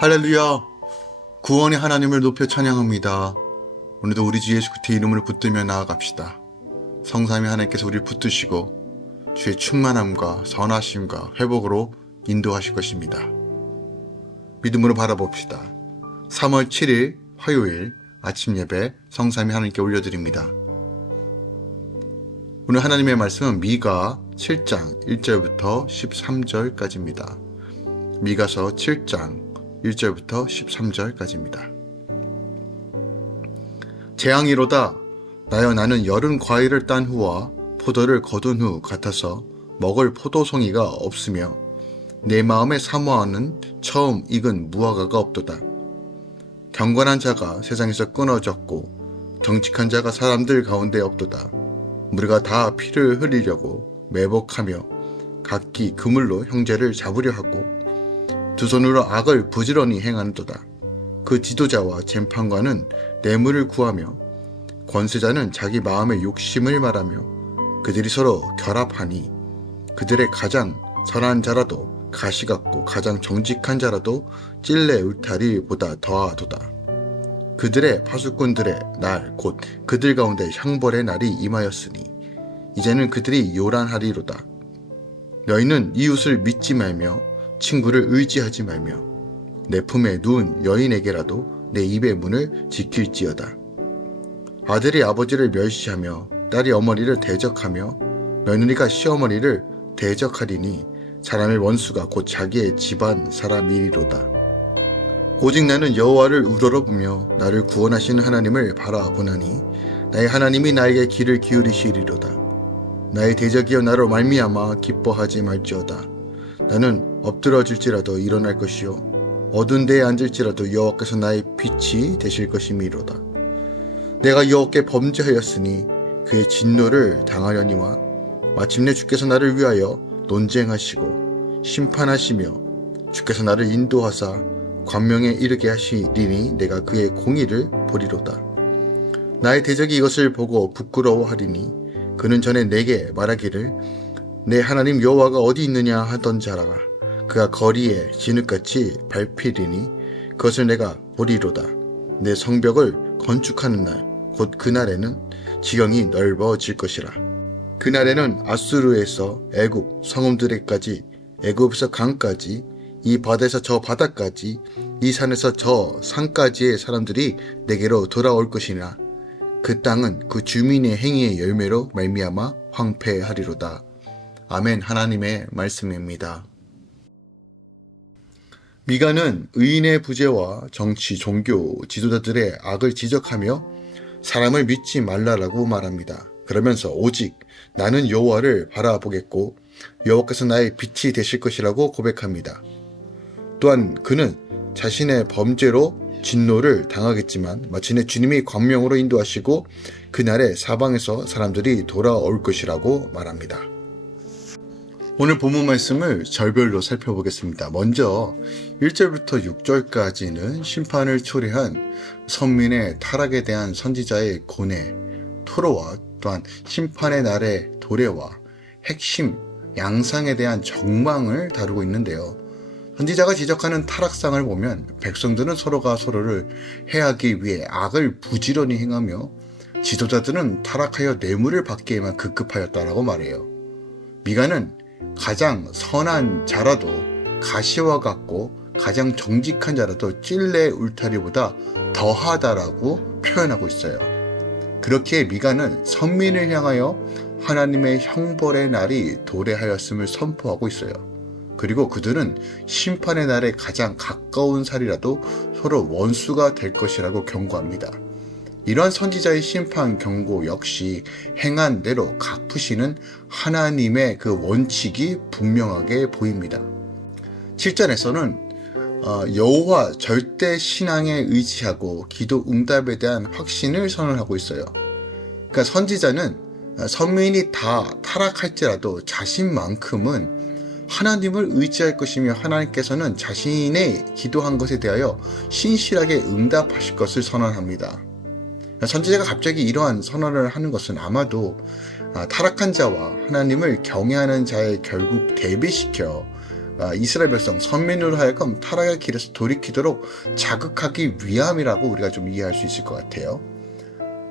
할렐루야! 구원의 하나님을 높여 찬양합니다. 오늘도 우리 주 예수 그리스도의 이름을 붙들며 나아갑시다. 성삼위 하나님께서 우리를 붙드시고 주의 충만함과 선하심과 회복으로 인도하실 것입니다. 믿음으로 바라봅시다. 3월 7일 화요일 아침 예배 성삼위 하나님께 올려드립니다. 오늘 하나님의 말씀은 미가 7장 1절부터 13절까지입니다. 미가서 7장 1절부터 13절까지입니다. 재앙이로다. 나여 나는 여름 과일을 딴 후와 포도를 거둔 후 같아서 먹을 포도송이가 없으며 내 마음에 사모하는 처음 익은 무화과가 없도다. 경건한 자가 세상에서 끊어졌고 정직한 자가 사람들 가운데 없도다. 우리가 다 피를 흘리려고 매복하며 각기 그물로 형제를 잡으려 하고 두 손으로 악을 부지런히 행하는도다. 그 지도자와 쟁판관은 뇌물을 구하며 권세자는 자기 마음의 욕심을 말하며 그들이 서로 결합하니 그들의 가장 선한 자라도 가시 같고 가장 정직한 자라도 찔레 울타리보다 더하도다. 그들의 파수꾼들의 날 곧 그들 가운데 형벌의 날이 임하였으니 이제는 그들이 요란하리로다. 너희는 이웃을 믿지 말며 친구를 의지하지 말며 내 품에 누운 여인에게라도 내 입의 문을 지킬지어다. 아들이 아버지를 멸시하며 딸이 어머니를 대적하며 며느리가 시어머니를 대적하리니 사람의 원수가 곧 자기의 집안 사람이리로다. 오직 나는 여호와를 우러러보며 나를 구원하시는 하나님을 바라보나니 나의 하나님이 나에게 귀를 기울이시리로다. 나의 대적이여 나로 말미암아 기뻐하지 말지어다. 나는 엎드러질지라도 일어날 것이요 어두운 데에 앉을지라도 여호와께서 나의 빛이 되실 것이미로다. 내가 여호와께 범죄하였으니 그의 진노를 당하려니와 마침내 주께서 나를 위하여 논쟁하시고 심판하시며 주께서 나를 인도하사 관명에 이르게 하시리니 내가 그의 공의를 보리로다. 나의 대적이 이것을 보고 부끄러워하리니 그는 전에 내게 말하기를 내 하나님 여호와가 어디 있느냐 하던 자라가 그가 거리에 진흙같이 밟히리니 그것을 내가 보리로다. 내 성벽을 건축하는 날 곧 그날에는 지경이 넓어질 것이라. 그날에는 아수르에서 애굽 성읍들에까지 애굽에서 강까지 이 바다에서 저 바다까지 이 산에서 저 산까지의 사람들이 내게로 돌아올 것이나 그 땅은 그 주민의 행위의 열매로 말미암아 황폐하리로다. 아멘. 하나님의 말씀입니다. 미가는 의인의 부재와 정치, 종교, 지도자들의 악을 지적하며 사람을 믿지 말라라고 말합니다. 그러면서 오직 나는 여호와를 바라보겠고 여호와께서 나의 빛이 되실 것이라고 고백합니다. 또한 그는 자신의 범죄로 진노를 당하겠지만 마침내 주님이 광명으로 인도하시고 그날에 사방에서 사람들이 돌아올 것이라고 말합니다. 오늘 본문 말씀을 절별로 살펴보겠습니다. 먼저 1절부터 6절까지는 심판을 초래한 선민의 타락에 대한 선지자의 고뇌, 토로와 또한 심판의 날의 도래와 핵심, 양상에 대한 정망을 다루고 있는데요. 선지자가 지적하는 타락상을 보면 백성들은 서로가 서로를 해하기 위해 악을 부지런히 행하며 지도자들은 타락하여 뇌물을 받기에만 급급하였다라고 말해요. 미가는 가장 선한 자라도 가시와 같고 가장 정직한 자라도 찔레 울타리보다 더하다라고 표현하고 있어요. 그렇게 미가는 선민을 향하여 하나님의 형벌의 날이 도래하였음을 선포하고 있어요. 그리고 그들은 심판의 날에 가장 가까운 살이라도 서로 원수가 될 것이라고 경고합니다. 이러한 선지자의 심판 경고 역시 행한 대로 갚으시는 하나님의 그 원칙이 분명하게 보입니다. 7절에서는 여호와 절대 신앙에 의지하고 기도 응답에 대한 확신을 선언하고 있어요. 그러니까 선지자는 선민이 다 타락할지라도 자신만큼은 하나님을 의지할 것이며 하나님께서는 자신의 기도한 것에 대하여 신실하게 응답하실 것을 선언합니다. 선지자가 갑자기 이러한 선언을 하는 것은 아마도 타락한 자와 하나님을 경외하는 자의 결국 대비시켜 이스라엘 백성 선민으로 하여금 타락의 길에서 돌이키도록 자극하기 위함이라고 우리가 좀 이해할 수 있을 것 같아요.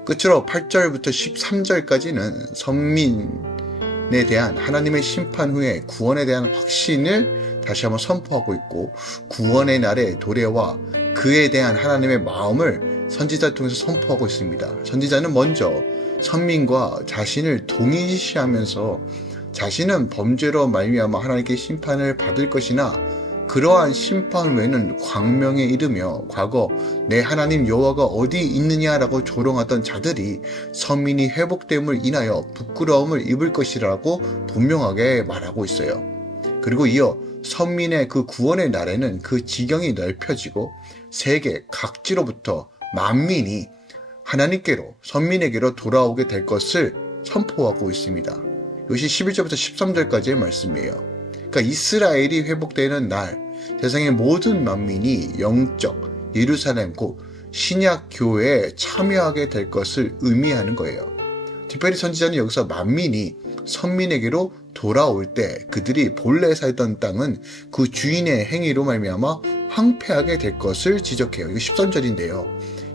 끝으로 8절부터 13절까지는 선민에 대한 하나님의 심판 후에 구원에 대한 확신을 다시 한번 선포하고 있고, 구원의 날의 도래와 그에 대한 하나님의 마음을 선지자를 통해서 선포하고 있습니다. 선지자는 먼저 선민과 자신을 동일시하면서 자신은 범죄로 말미암아 하나님께 심판을 받을 것이나 그러한 심판 외에는 광명에 이르며 과거 내 하나님 여호와가 어디 있느냐라고 조롱하던 자들이 선민이 회복됨을 인하여 부끄러움을 입을 것이라고 분명하게 말하고 있어요. 그리고 이어 선민의 그 구원의 날에는 그 지경이 넓혀지고 세계 각지로부터 만민이 하나님께로, 선민에게로 돌아오게 될 것을 선포하고 있습니다. 이것이 11절부터 13절까지의 말씀이에요. 그러니까 이스라엘이 회복되는 날, 세상의 모든 만민이 영적 예루살렘 곧 신약 교회에 참여하게 될 것을 의미하는 거예요. 특별히 선지자는 여기서 만민이 선민에게로 돌아올 때 그들이 본래 살던 땅은 그 주인의 행위로 말미암아 황폐하게 될 것을 지적해요. 이거 13절인데요.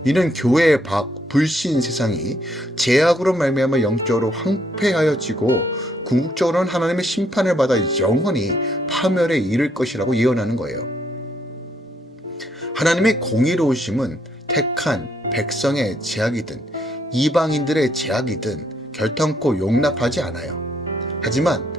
이는 교회의 불신 세상이 죄악으로 말미암아 영적으로 황폐하여지고 궁극적으로는 하나님의 심판을 받아 영원히 파멸에 이를 것이라고 예언하는 거예요. 하나님의 공의로우심은 택한 백성의 죄악이든 이방인들의 죄악이든 결탄코 용납하지 않아요. 하지만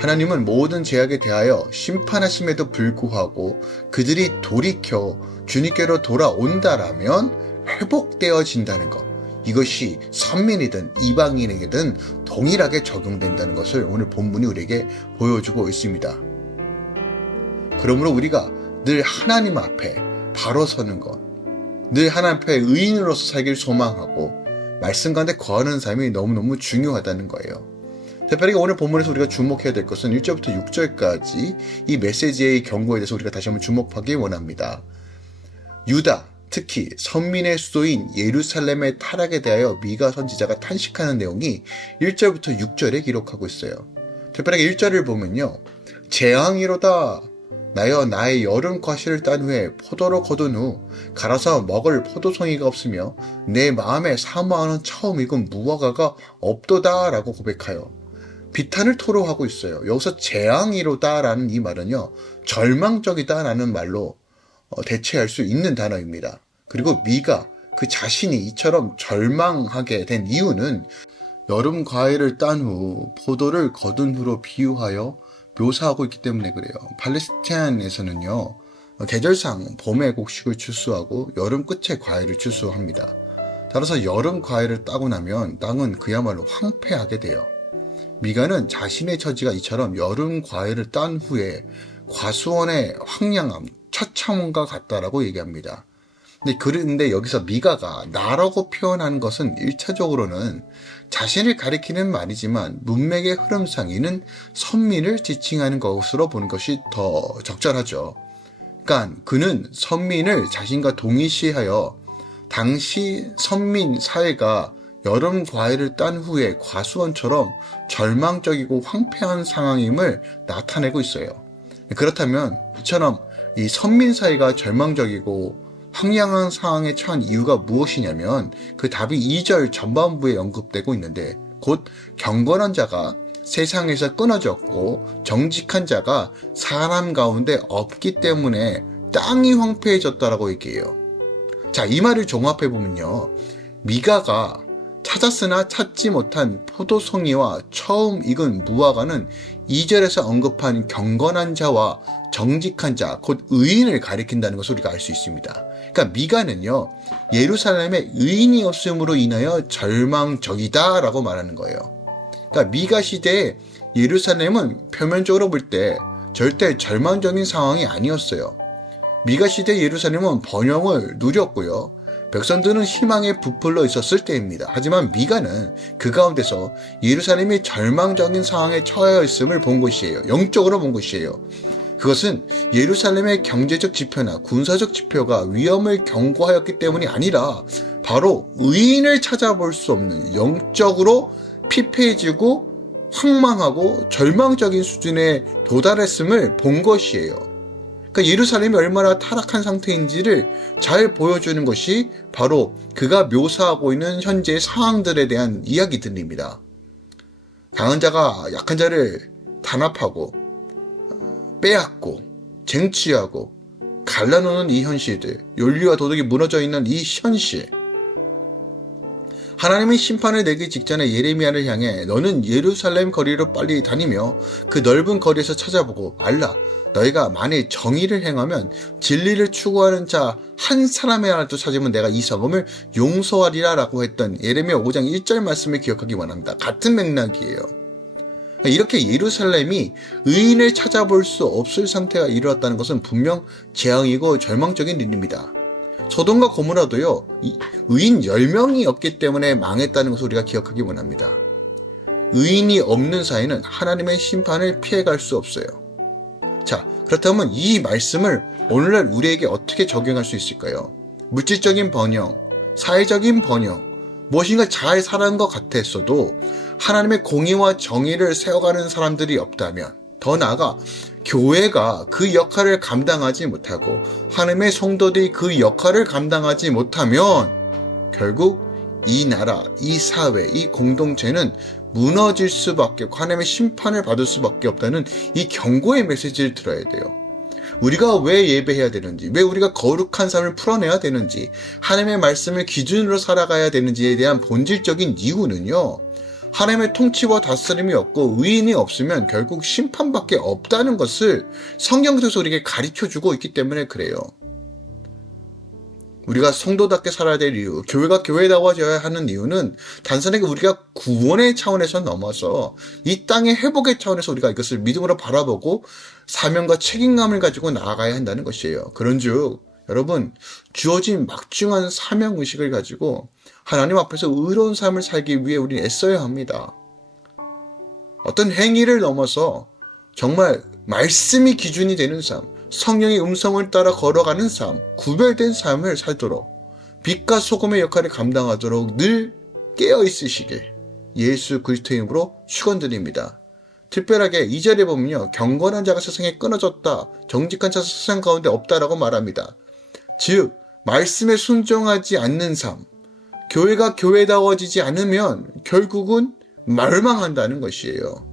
하나님은 모든 죄악에 대하여 심판하심에도 불구하고 그들이 돌이켜 주님께로 돌아온다라면 회복되어진다는 것, 이것이 선민이든 이방인에게든 동일하게 적용된다는 것을 오늘 본문이 우리에게 보여주고 있습니다. 그러므로 우리가 늘 하나님 앞에 바로 서는 것, 늘 하나님 앞에 의인으로서 살길 소망하고 말씀 가운데 거하는 삶이 너무너무 중요하다는 거예요. 특별히 오늘 본문에서 우리가 주목해야 될 것은 1절부터 6절까지 이 메시지의 경고에 대해서 우리가 다시 한번 주목하기 원합니다. 유다, 특히 선민의 수도인 예루살렘의 타락에 대하여 미가 선지자가 탄식하는 내용이 1절부터 6절에 기록하고 있어요. 특별하게 1절을 보면요, 재앙이로다. 나여 나의 여름 과실을 딴 후에 포도로 거둔 후 갈아서 먹을 포도송이가 없으며 내 마음에 사모하는 처음 익은 무화과가 없도다 라고 고백하여 비탄을 토로하고 있어요. 여기서 재앙이로다 라는 이 말은요, 절망적이다 라는 말로 대체할 수 있는 단어입니다. 그리고 미가 그 자신이 이처럼 절망하게 된 이유는 여름 과일을 딴 후 포도를 거둔 후로 비유하여 묘사하고 있기 때문에 그래요. 팔레스타인에서는요, 계절상 봄에 곡식을 추수하고 여름 끝에 과일을 추수합니다. 따라서 여름 과일을 따고 나면 땅은 그야말로 황폐하게 돼요. 미가는 자신의 처지가 이처럼 여름 과일을 딴 후에 과수원의 황량함, 처참함과 같다라고 얘기합니다. 그런데 여기서 미가가 나라고 표현하는 것은 1차적으로는 자신을 가리키는 말이지만 문맥의 흐름상 이는 선민을 지칭하는 것으로 보는 것이 더 적절하죠. 그러니까 그는 선민을 자신과 동일시하여 당시 선민 사회가 여름 과일을 딴 후에 과수원처럼 절망적이고 황폐한 상황임을 나타내고 있어요. 그렇다면 이처럼 이 선민 사회가 절망적이고 황량한 상황에 처한 이유가 무엇이냐면 그 답이 2절 전반부에 언급되고 있는데, 곧 경건한 자가 세상에서 끊어졌고 정직한 자가 사람 가운데 없기 때문에 땅이 황폐해졌다라고 얘기해요. 자, 이 말을 종합해보면요, 미가가 찾았으나 찾지 못한 포도송이와 처음 익은 무화과는 2절에서 언급한 경건한 자와 정직한 자, 곧 의인을 가리킨다는 것을 우리가 알 수 있습니다. 그러니까 미가는요, 예루살렘에 의인이 없음으로 인하여 절망적이다 라고 말하는 거예요. 그러니까 미가 시대에 예루살렘은 표면적으로 볼 때 절대 절망적인 상황이 아니었어요. 미가 시대 예루살렘은 번영을 누렸고요, 백성들은 희망에 부풀러 있었을 때입니다. 하지만 미가는 그 가운데서 예루살렘이 절망적인 상황에 처해 있음을 본 것이에요. 영적으로 본 것이에요. 그것은 예루살렘의 경제적 지표나 군사적 지표가 위험을 경고하였기 때문이 아니라 바로 의인을 찾아볼 수 없는 영적으로 피폐해지고 황망하고 절망적인 수준에 도달했음을 본 것이에요. 그러니까 예루살렘이 얼마나 타락한 상태인지를 잘 보여주는 것이 바로 그가 묘사하고 있는 현재의 상황들에 대한 이야기들입니다. 강한 자가 약한 자를 단합하고 빼앗고 쟁취하고 갈라놓는 이 현실들, 윤리와 도덕이 무너져 있는 이 현실, 하나님이 심판을 내기 직전에 예레미야를 향해 너는 예루살렘 거리로 빨리 다니며 그 넓은 거리에서 찾아보고 알라. 너희가 만일 정의를 행하면 진리를 추구하는 자 한 사람이라도 찾으면 내가 이 성읍을 용서하리라 라고 했던 예레미야 5장 1절 말씀을 기억하기 원합니다. 같은 맥락이에요. 이렇게 예루살렘이 의인을 찾아볼 수 없을 상태가 이르렀다는 것은 분명 재앙이고 절망적인 일입니다. 소돔과 고모라도요, 의인 10명이 없기 때문에 망했다는 것을 우리가 기억하기 원합니다. 의인이 없는 사이는 하나님의 심판을 피해갈 수 없어요. 자, 그렇다면 이 말씀을 오늘날 우리에게 어떻게 적용할 수 있을까요? 물질적인 번영, 사회적인 번영, 무엇인가 잘 살아가는 것 같았어도 하나님의 공의와 정의를 세워가는 사람들이 없다면, 더 나아가 교회가 그 역할을 감당하지 못하고 하나님의 성도들이 그 역할을 감당하지 못하면 결국 이 나라, 이 사회, 이 공동체는 무너질 수밖에 없고 하나님의 심판을 받을 수밖에 없다는 이 경고의 메시지를 들어야 돼요. 우리가 왜 예배해야 되는지, 왜 우리가 거룩한 삶을 풀어내야 되는지, 하나님의 말씀을 기준으로 살아가야 되는지에 대한 본질적인 이유는요, 하나님의 통치와 다스림이 없고 의인이 없으면 결국 심판밖에 없다는 것을 성경에서 우리에게 가르쳐주고 있기 때문에 그래요. 우리가 성도답게 살아야 될 이유, 교회가 교회다워져야 하는 이유는 단순하게 우리가 구원의 차원에서 넘어서 이 땅의 회복의 차원에서 우리가 이것을 믿음으로 바라보고 사명과 책임감을 가지고 나아가야 한다는 것이에요. 그런즉 여러분, 주어진 막중한 사명의식을 가지고 하나님 앞에서 의로운 삶을 살기 위해 우리는 애써야 합니다. 어떤 행위를 넘어서 정말 말씀이 기준이 되는 삶, 성령의 음성을 따라 걸어가는 삶, 구별된 삶을 살도록 빛과 소금의 역할을 감당하도록 늘 깨어있으시길 예수 그리스도의 이름으로 축원드립니다. 특별하게 2절에 보면요, 경건한 자가 세상에 끊어졌다, 정직한 자가 세상 가운데 없다라고 말합니다. 즉 말씀에 순종하지 않는 삶, 교회가 교회다워지지 않으면 결국은 멸망한다는 것이에요.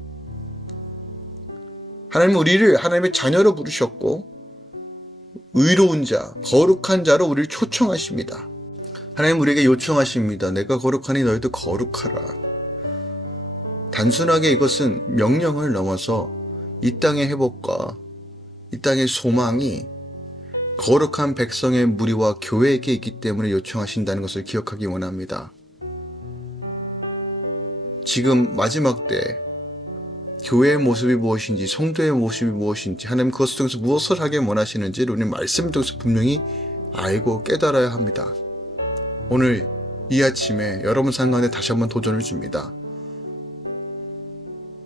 하나님은 우리를 하나님의 자녀로 부르셨고 의로운 자, 거룩한 자로 우리를 초청하십니다. 하나님 우리에게 요청하십니다. 내가 거룩하니 너희도 거룩하라. 단순하게 이것은 명령을 넘어서 이 땅의 회복과 이 땅의 소망이 거룩한 백성의 무리와 교회에게 있기 때문에 요청하신다는 것을 기억하기 원합니다. 지금 마지막 때 교회의 모습이 무엇인지, 성도의 모습이 무엇인지, 하나님 그것을 통해서 무엇을 하게 원하시는지를 우리는 말씀을 통해서 분명히 알고 깨달아야 합니다. 오늘 이 아침에 여러분 삶 가운데 다시 한번 도전을 줍니다.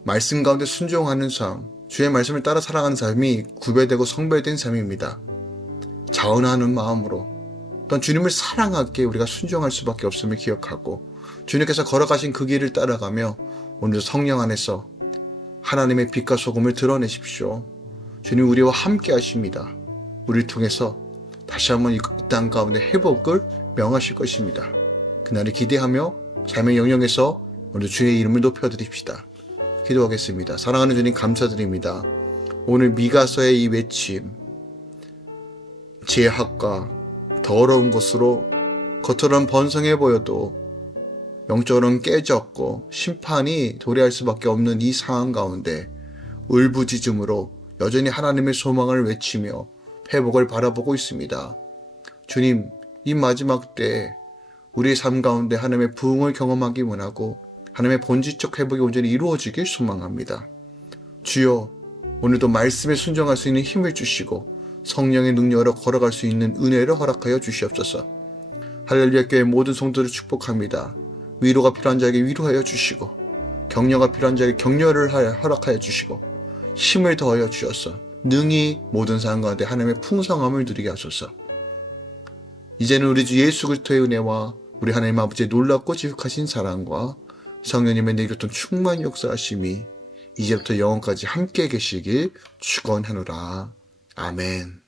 말씀 가운데 순종하는 삶, 주의 말씀을 따라 살아가는 삶이 구별되고 성별된 삶입니다. 자원하는 마음으로 또한 주님을 사랑하게 우리가 순종할 수밖에 없음을 기억하고 주님께서 걸어가신 그 길을 따라가며 오늘도 성령 안에서 하나님의 빛과 소금을 드러내십시오. 주님 우리와 함께 하십니다. 우리를 통해서 다시 한번 이 땅 가운데 회복을 명하실 것입니다. 그날을 기대하며 삶의 영역에서 오늘 주의 이름을 높여드립시다. 기도하겠습니다. 사랑하는 주님 감사드립니다. 오늘 미가서의 이 외침, 죄악과 더러운 것으로 겉으로는 번성해 보여도 영적으로는 깨졌고 심판이 도래할 수밖에 없는 이 상황 가운데 울부짖음으로 여전히 하나님의 소망을 외치며 회복을 바라보고 있습니다. 주님, 이 마지막 때 우리의 삶 가운데 하나님의 부흥을 경험하기 원하고 하나님의 본질적 회복이 온전히 이루어지길 소망합니다. 주여, 오늘도 말씀에 순종할 수 있는 힘을 주시고 성령의 능력으로 걸어갈 수 있는 은혜를 허락하여 주시옵소서. 할렐루야 교회 모든 성도를 축복합니다. 위로가 필요한 자에게 위로하여 주시고 격려가 필요한 자에게 격려를 허락하여 주시고 힘을 더하여 주셔서 능히 모든 사람 가운데 하나님의 풍성함을 누리게 하소서. 이제는 우리 주 예수 그리스도의 은혜와 우리 하나님 아버지의 놀랍고 지극하신 사랑과 성령님의 내 교통 충만히 역사하심이 이제부터 영원까지 함께 계시길 축원하노라. 아멘.